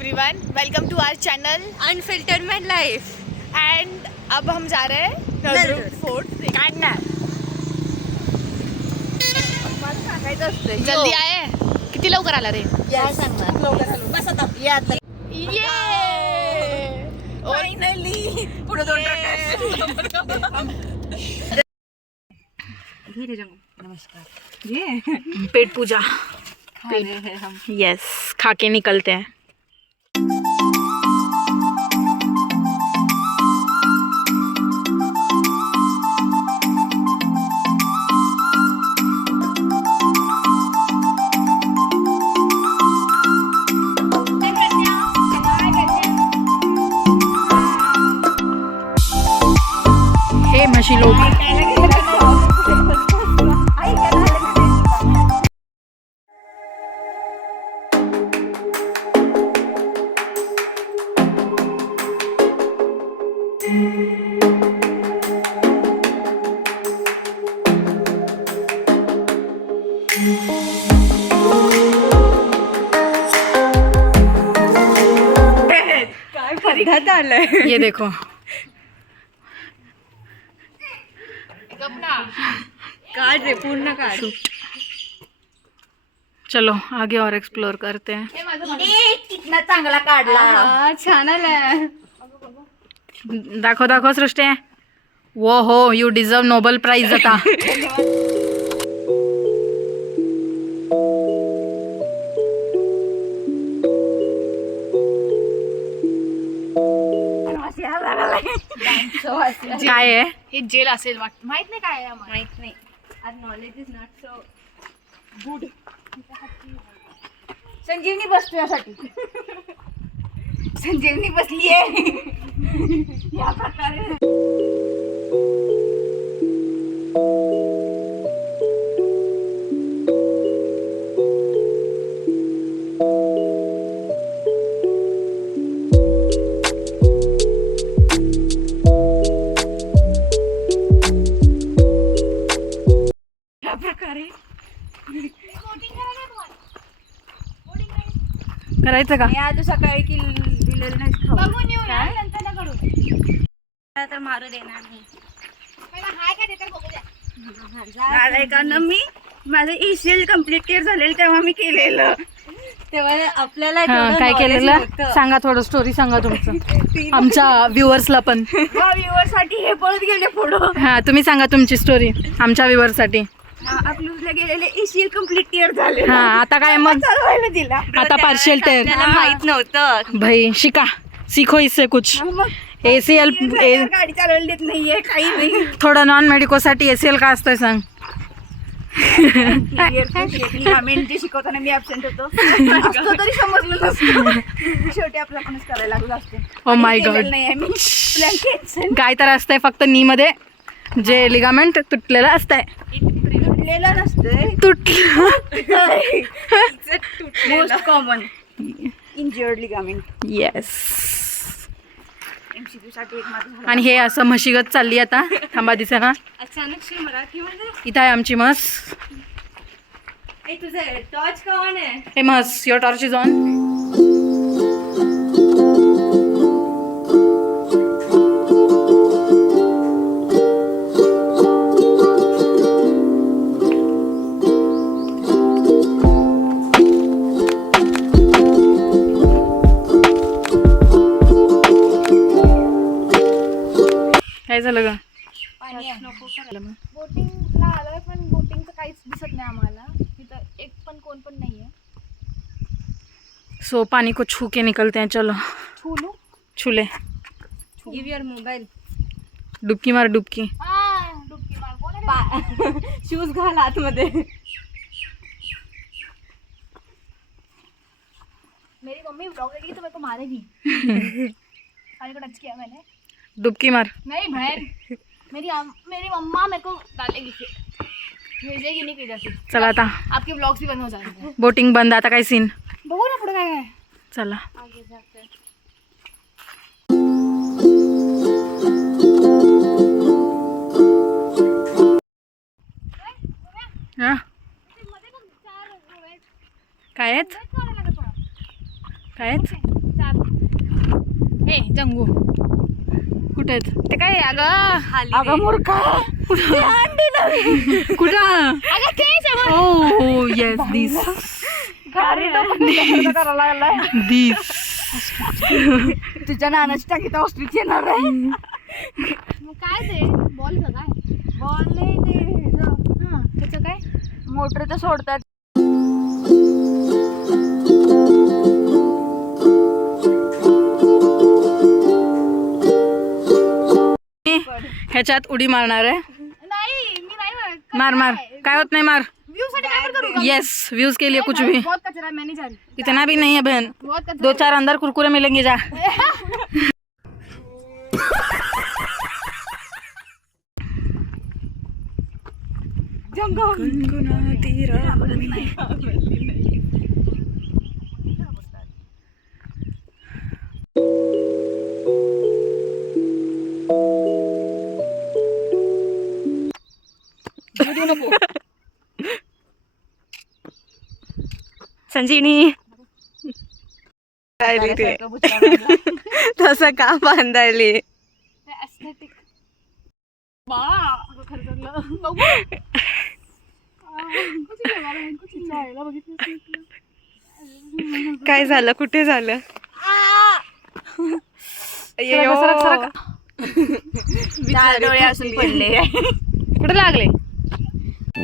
Everyone, welcome to our channel unfiltered my life. And अब हम जा रहे हैं नळदुर्ग फोर्ट काढणार। जल्दी आए, किती लवकर आला रे? फायनली पुढे दोन नमस्कार। पेट पूजा हम यस खा के निकलते हैं। हे म्हशी लोग ये देखो काढ रे, पूर्ण काढ। चलो आगे और एक्सप्लोर करते हैं। कितना चांगला काढला, छान आलाय। दाखव दाखव सृष्टी, वो हो यू डिझर्व नोबल प्राइज आता। काय आहे हे? जेल असेल वाटत, माहित नाही काय आहे, माहित नाही। Our knowledge is not so good. Sanjeevani बसतो यासाठी। संजीवनी बसलीये या प्रकारे। करायचं का? आज सकाळी की दिलेलं नाही तर मारू देणार नाही। कारण मी माझं ECL कम्प्लीट इयर झालेलं तेव्हा मी केलेलं, तेव्हा आपल्याला काय केलेलं सांगा, थोडं स्टोरी सांगा तुमचं आमच्या व्ह्युअर्सला पण। व्ह्युअरसाठी हे पळत गेले पुढं। हा तुम्ही सांगा तुमची स्टोरी आमच्या व्ह्युअर्ससाठी। अकलूजला गेलेले ECL कम्प्लीट इयर झाले। हा आता काय मग? चालवायला दिला, आता पार्शियल टेअर माहित नव्हतं। भाई शिका, सीखो इससे कुछ। ACL गाडी चालवायला देत नाहीये, काही नाही। थोडं नॉन मेडिको साठी ACL का असतंय सांग? जे शिकवताना मी ऍबसेंट होतो असतो तरी समजलं नसतं, शेवटी आपला पणच करायला लागलं असतं। ओ माय गॉड, नाही मी काय तर असतंय फक्त नी मध्ये जे लिगामेंट तुटलेलं असतंय। तुटलेलं नसतंय, most common injured ligament. Yes. MCQ साठी एक माझं आणि हे असं म्हशीगत चालली आता, थांबा दिसे ना। अचानक मराठीमध्ये इथं आहे आमची म्हस। तुझं टॉर्च कॉन आहे? हे म्हस, युअर टॉर्च इज ऑन। काय झालं ग? बोटिंगला आलोय पण बोटिंगचं काहीच दिसत नाही आम्हाला इथं, एक पण कोण पण नाहीये। सो पानी को छू के निकलते हैं, चलो छूलू छूले। Give your mobile. डुबकी मार डुबकी। डुबकी मार, कोण आहे? शूज घाल आतमध्ये। मेरी मम्मी ब्लॉग देगी तो मेरे को मारेगी। खाली को टच किया मैंने। डुबकी मार। नहीं बहन, मेरी मम्मा मेरे को डालेगी, फिर भेजेगी नहीं किधर से। चला आता आपके ब्लॉग्स भी बंद हो जाएंगे। बोटिंग बंद, आता काय सीन? बघू ना पुढे काय आहे। चला आगे जाते हा काय आहेत? काय आहेत? हे जंगू कुठे आहेत ते? काय अगं अगं मूर्खा कुठं? हो येस दिस दिस तुझ्या नानाची टाकी तर ऑस्ट्रिच येणार आहे. मग काय ते बॉलचं काय? बॉल नाही ते त्याचं काय? मोटरचं सोडतात. ह्याच्यात उडी मारणार आहे. नाही मी नाही मारत. मार मार काय होत नाही मार. व्ह्यू साठी काय पण करू का? यस व्यूज के लिए कुछ भी. बहुत कचरा है, मैं नहीं जा रही. इतना भी नहीं है बहन. बहुत कचरा 2-4 अंदर कुरकुरे मिलेंगे जा. संजीवनी तसं का बांधायली? एस्थेटिक. बा खरं बघू. काय झालं? कुठे झालं? अय्यो. चार डोळे असून पडले. कुठे लागले?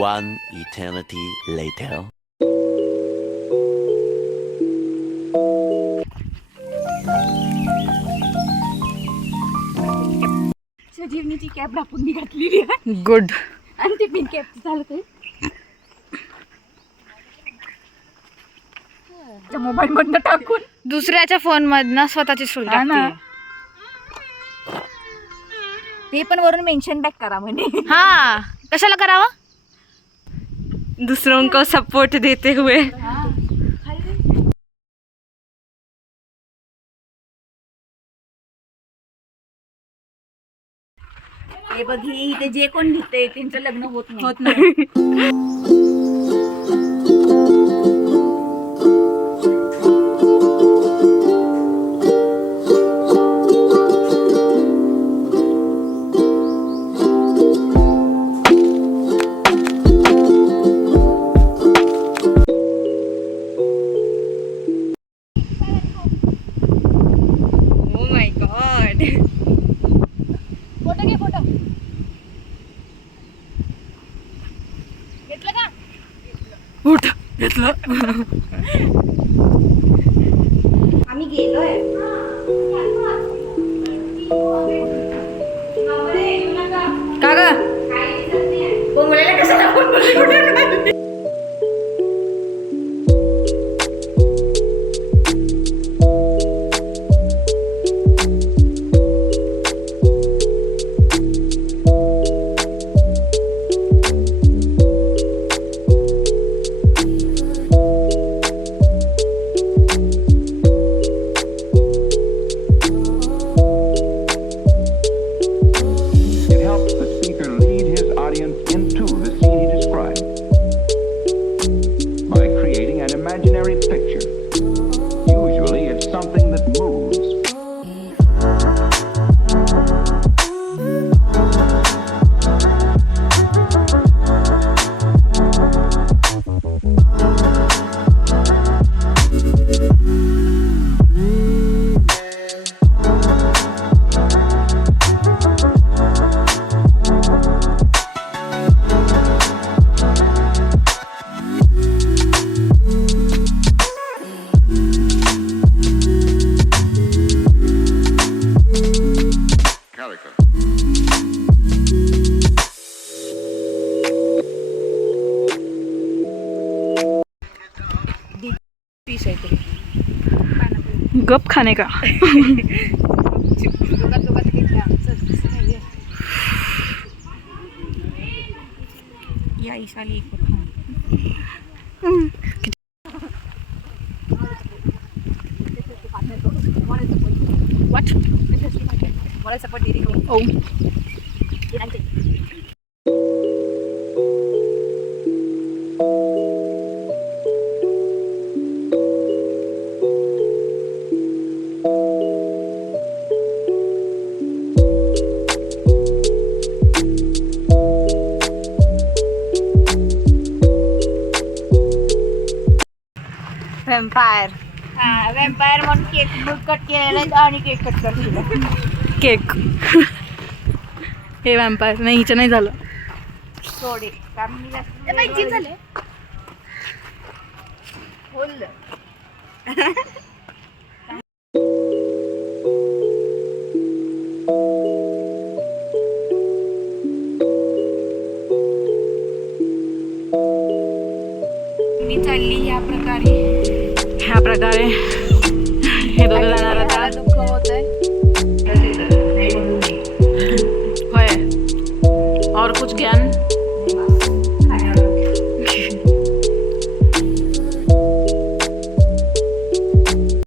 One eternity later. सजीवनीची कॅप टाकून मी घातलेली आहे गुड. आणि ती पिन कॅप झालं ते मोबाईल मधनं टाकून दुसऱ्याच्या फोन मधनं स्वतःची स्टोरी हा ना. टाकते. ते पण वरून मेन्शन बॅक करा म्हणे. हा कशाला करावं? दूसरों को सपोर्ट देते हुए. हे बघ हे इथे जे कोण लिहितंय त्यांचं लग्न होत नाही. Oh my God. फोटो घे फोटो. घेतलं का? उठ घेतलं. आम्ही गेलोय. का ग? बोंगळ्याला कशाला बोलवलं? It helps the speaker lead his audience into the scene he described by creating an imaginary picture. Usually it's something that moves. गप खाने का. या ईशाली एक What? मला सपोर्ट दे रे. Oh. वॅम्पायर. हा वॅम्पायर म्हणून केक कट केलेला आहे आणि केक कट करतील. केक. हे वॅम्पायर नाही, हिचं नाही झालं. सोडे कारण मी जास्त ते बाई, जीभ झाले. बोललं.